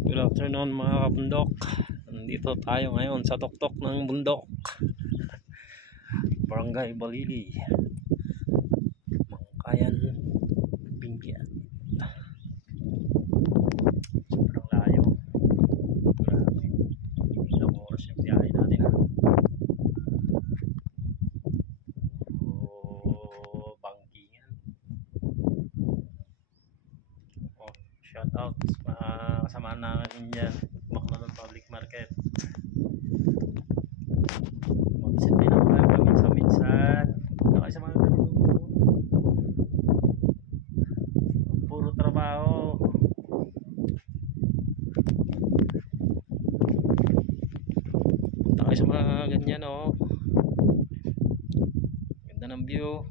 Good afternoon mga kabundok. Nandito tayo ngayon sa tuktok ng bundok, Barangay Balili, Mangkayan, Benguet. Sobrang layo. Grabe. Ilang oras yung biyahe natin ha. Bangkingan. Shout out mga kasama namin dyan, Baclaran Public Market. Mag-visit din ako lang paminsan-minsan. Punta kayo sa mga ganito. Puro trabaho. Punta kayo sa mga ganyan, oh. Ganda ng view.